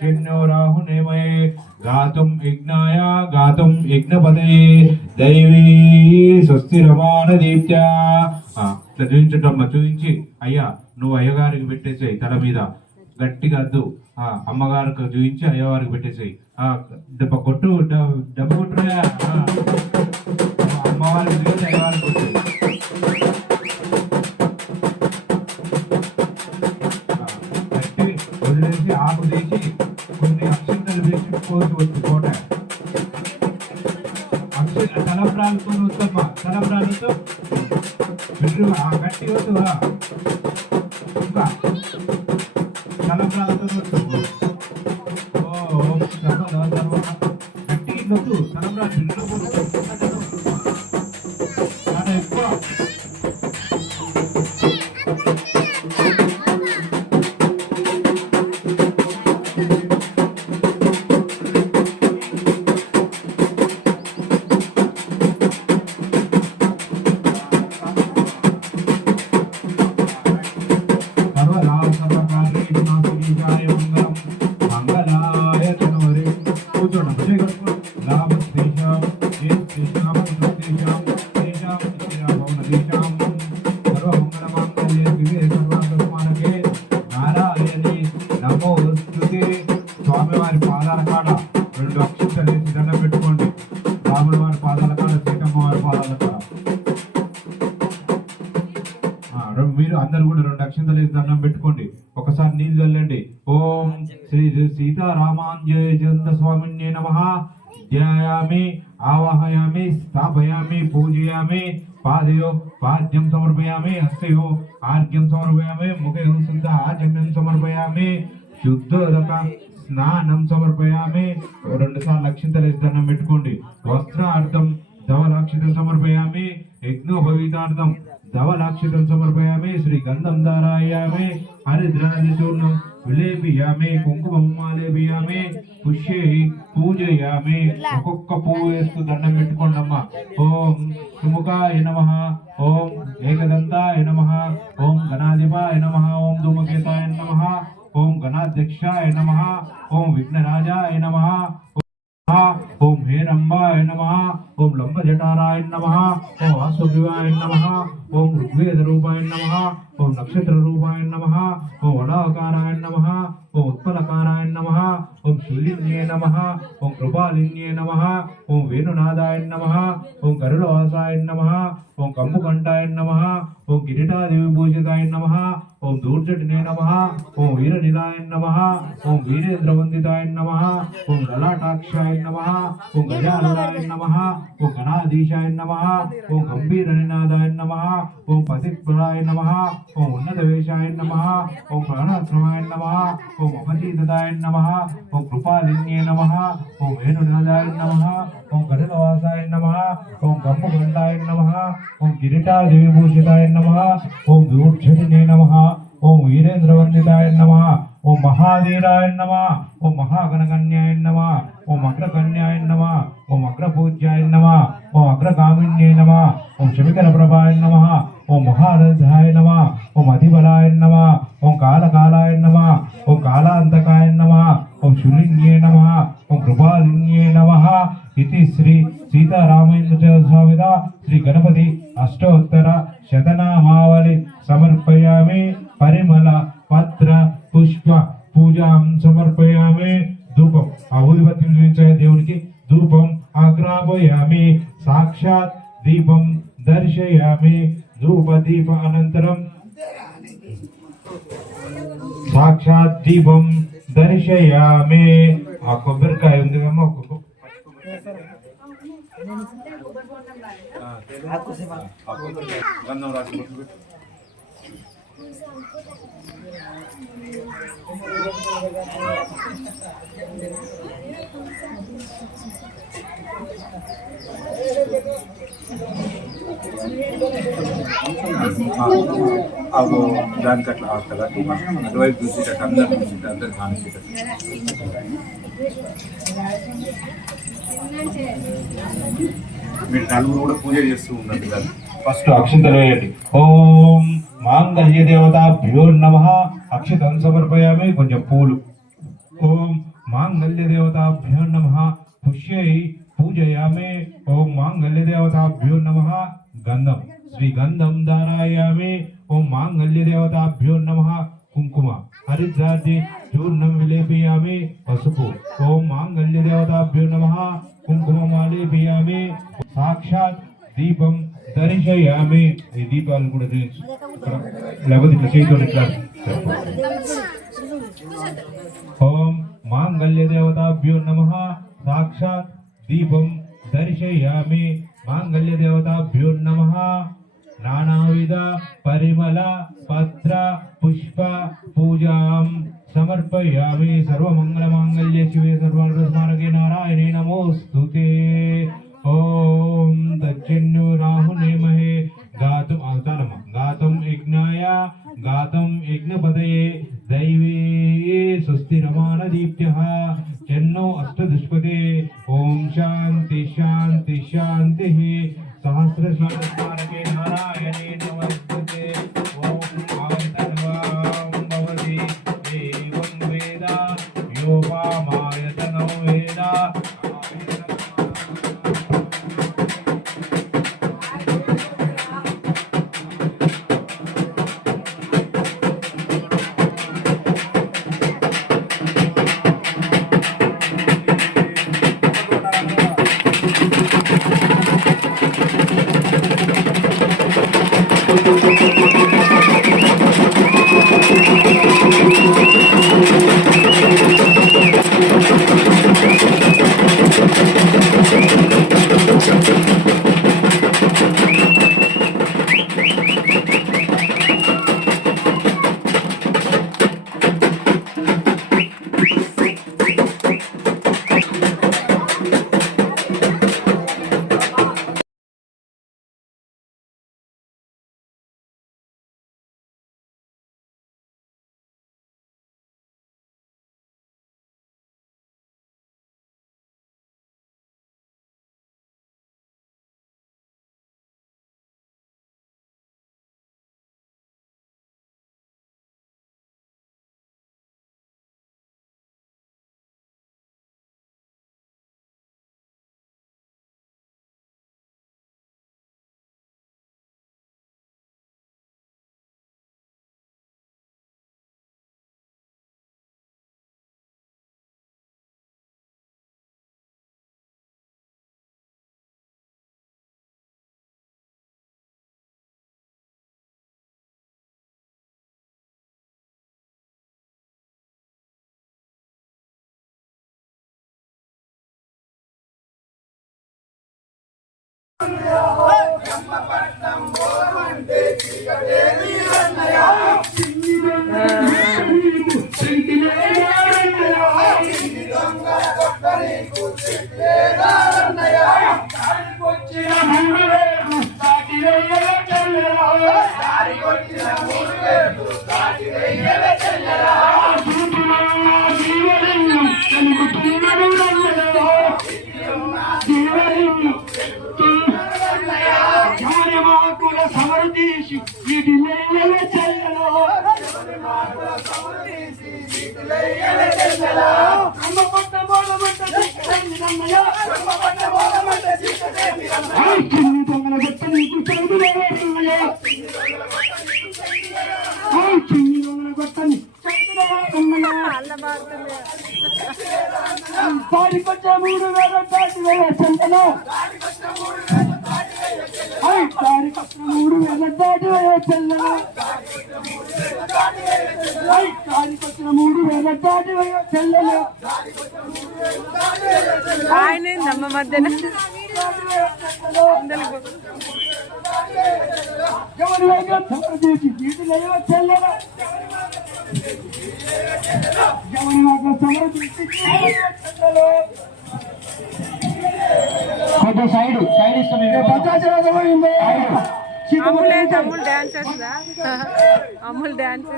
पर्जन्यो राहुनेमये गातुं यज्ञाय गातुं यज्ञपदये दैवी స్వస్తిరమానదీప్త్యా. ఇట్లా చూపించటమ్మా, చూపించి అయ్యా నువ్వు అయ్యగారికి పెట్టేసేయి, తల మీద గట్టిగా అద్దు, అమ్మగారికి చూపించి అయ్యగారికి పెట్టేసేయి. దెబ్బ కొట్టు, డబ్బు కొట్టురా, అమ్మవారికి చూపించి అయ్యగారికి కొట్టు. గట్టి వదిలేసి ఆకు తీసి కొన్ని అక్షంతలు వేసి కోసి కోట తలబ్రాలతో వద్దమ్మా, తలబ్రాలతో గట్టి వద్దురా, ఇంకా తలబ్రాలతో వద్దు. గట్టి వద్దు, తలబ్రాలు ఎక్కువ స్వామివారి పాదాల కాడ 2 అక్షంతలు వేసి దండం పెట్టుకోండి. రాముల వారి పాదాల కాడ, సీతమ్మ వారి పాదాల కాడ మీరు అందరు కూడా 2 అక్షంతలు వేసి దండం పెట్టుకోండి. ఒకసారి నీళ్ళు చల్లండి. ఓం శ్రీ సీతారామాంజయంత స్వామిన్యే నమః. ధ్యాయామి, ఆవాహయామి, స్థాపయామి, పూజయామి. పాదయో పాద్యం సమర్పయామి, హస్తయో ఆర్ఘ్యం సమర్పయామి, ముఖయో శుద్ధ ఆచమ్యం సమర్పయామి, శుద్ధోదక స్నానం సమర్పయామి. 2 సార్లు అక్షింతలు వేసి దండం పెట్టుకోండి. వస్త్రార్థం ధవలాక్షితం సమర్పయామి, యజ్ఞోపవీతార్థం ధవలాక్షితం సమర్పయామి, శ్రీ గంధం ధారయామి, హరిద్రాది చూర్ణం విలేపియామి, కుంకుమమాలేపియామి, పుష్యై పూజయామి. ఒక్కొక్క పువ్వు వేస్తూ దండం పెట్టుకోండి అమ్మా. ఓం సుముఖాయ నమః, ఓం ఏకదంతాయ నమః, ఓం గణాధిపాయ నమః, ఓం ధూమకేతాయ నమః, ఓం గణాధ్యక్షాయ నమః, ఓం విఘ్నరాజాయ నమః, ఓం హేరంబాయ నమః, ఓం లంబజటారాయ నమః, ఓం వాసుదేవాయ నమః, ఓం ఋగ్వేద రూపాయ నమః, ఓం నక్షత్ర రూపాయ నమః, ఓం వడాకారాయ నమః, ఓం ఉత్పలకారాయ నమః, ఓం శూలిన్యే నమః, ఓం కృపాలిన్యే నమః, ఓం వేణునాదాయ నమః, ఓం గరుడవాసాయ నమః, ఓం కంబుకంఠాయ నమః, ఓం కిరీటాదేవి పూజితాయ నమః, ఓం దూర్జటినే నమః, ఓం వీరనిలాయ నమః, ఓం వీరేంద్రవందితాయ నమః, ఓం లలాటాక్షాయ నమః, ఓం గజాననాయ నమః, ఓం గణాధీశాయ నమః, ఓం గంభీరనినాదాయ నమః, ఓం పతిప్రాయ నమః, ఓం ఉన్నతవేశాయ నమః, ఓం ప్రాణాశ్రమాయ నమః, ఓం అపచీతాయ నమః, ఓం కృపాలిన్యే నమః, ఓం వేణునాదాయ నమః, ఓం గరుడవాసాయ నమః, ఓం కంబుకంఠాయ నమః, ఓం కిరీటాదేవి భూషితాయ నమః, ఓం దూర్జటినే నమః, ఓం వీరేంద్రవందితాయ నమః, ఓం మహావీరాయ నమః, ఓం మహాగణగణ్యాయ నమః, ఓం అగ్రకన్యాయ నమః, ఓం అగ్రపూజ్యాయ నమః, ఓం అగ్రగామిన్యే నమః, ఓం శమికర ప్రభాయ నమః, ఓం మహారథాయ నమః, ఓం అధిబలాయ నమః, ఓం కాలకాలాయ నమః, ఓం కాలాంతకాయ నమః, ఓం శూలిన్యే నమః, ఓం కృపాలిన్యే నమః. ఇది శ్రీ సీతారామేంద్ర స్వామిద శ్రీ గణపతి అష్టోత్తర శతనామావళి సమర్పయామి. పరిమళ పత్ర పుష్ప పూజాం సమర్పయామి. ధూపం, ఆ ఊదిబత్తిని చూపించాయి దేవునికి. ధూపం ఆగ్రాపయామి, సాక్షాత్ దీపం దర్శయామి. ధూప దీప అనంతరం సాక్షాత్ దీపం దర్శయామి. ఆ కొబ్బరికాయ ఉంది కమ్మా, గంధం రాసి దానికి అట్లా అటువైపు చూసేటట్టు అందరు కానిచ్చేటట్టు. మీరు నలుగురు కూడా పూజ చేస్తూ ఉండండి. ఫస్ట్ అక్షంతలు వేయండి. ఓం మాంగళ్య దేవతాభ్యో నమః. అక్షతం సమర్పయామి. కొంచెం పూలు. ఓం मांगल्यदेवताभ्यो नमः पुष्यै पूजयामि। ओम मांगल्यदेवताभ्यो नमः गंधम श्रीगंधम धारयामि। ओम मांगल्यदेवताभ्यो नमः कुंकुम हरिद्रादि चूर्णं विलेपयामि। पसुपु ओम मांगल्यदेवताभ्यो नमः कुंकुममालेपयामि। साक्षात् दीपं दर्शयामि। ఈ దీపాలు కూడా లేకపోతే ఇట్లా చేతితో ఇట్లా ఓం మాంగళ్యదేవతాభ్యో నమః సాక్షాత్ దీపం దర్శయామి। మాంగళ్యదేవతాభ్యో నమః నానావిధ పరిమళ పత్ర పుష్ప పూజాం సమర్పయామి। సర్వమంగళమాంగళ్యే శివే సర్వార్థసాధకే నారాయణే నమోస్తుతే। ఓం దక్షిణ్యో రాహునేమహే గాతుం అవతారమ గాతుం యజ్ఞాయ గాతుం యజ్ఞపదయే దైవే స్వస్తిరమాణ దీప్యః చెన్నో అష్టదుష్పదే। ఓం శాంతి శాంతి శాంతి సహస్రశీలస్మారకే నారాయణే నమస్తుతే। ఓం ఆవర్తనం భవతి ఏవం వేద యోపామాయతనో వేద। సమర్థించి వీటిలో దారికొచ్చే 3000 దాటి వేల చెంతలో దారికొచ్చిన 3000 దాటి వేల చెల్లెలు దారికొచ్చిన 3000 దాటి వేల చెల్లెలు ఆయన నమ్మ మధ్యన ఎవరి వైపు సమర్థించి వీటిలో చెల్లెలు ఎవరి వైపు సమర్థించి కొంచెం సైడ్ ఇష్టం అమ్ముల్ డాన్స్ చేస్తుందా అమ్ముల్ డాన్స్